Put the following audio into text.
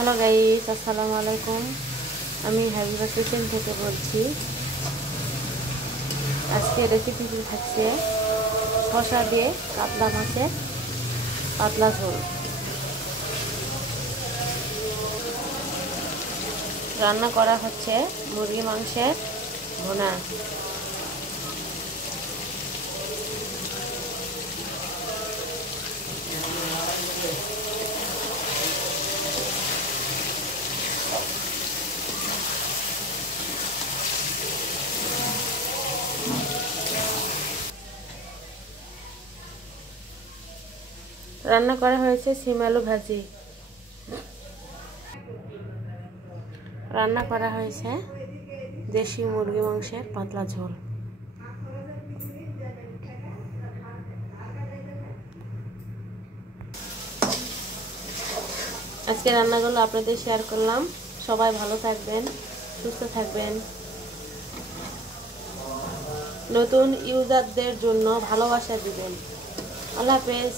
Hello guys, আসসালামু আলাইকুম। আমি হাবিবা কিচেন থেকে বলছি। আজকে রেসিপিটি থাকছে শসা দিয়ে কাতলা মাছের পাতলা ঝোল। রান্না করা হচ্ছে মুরগি মাংসের ভুনা। রান্না করা হয়েছে সিম আলু ভাজি। রান্না করা হয়েছে দেশি মুরগি মাংসের পাতলা ঝোল। আজকে রান্নাগুলো আপনাদের শেয়ার করলাম। সবাই ভালো থাকবেন, সুস্থ থাকবেন। নতুন ইউজারদের জন্য ভালোবাসা দিবেন। আল্লাহ হাফেজ।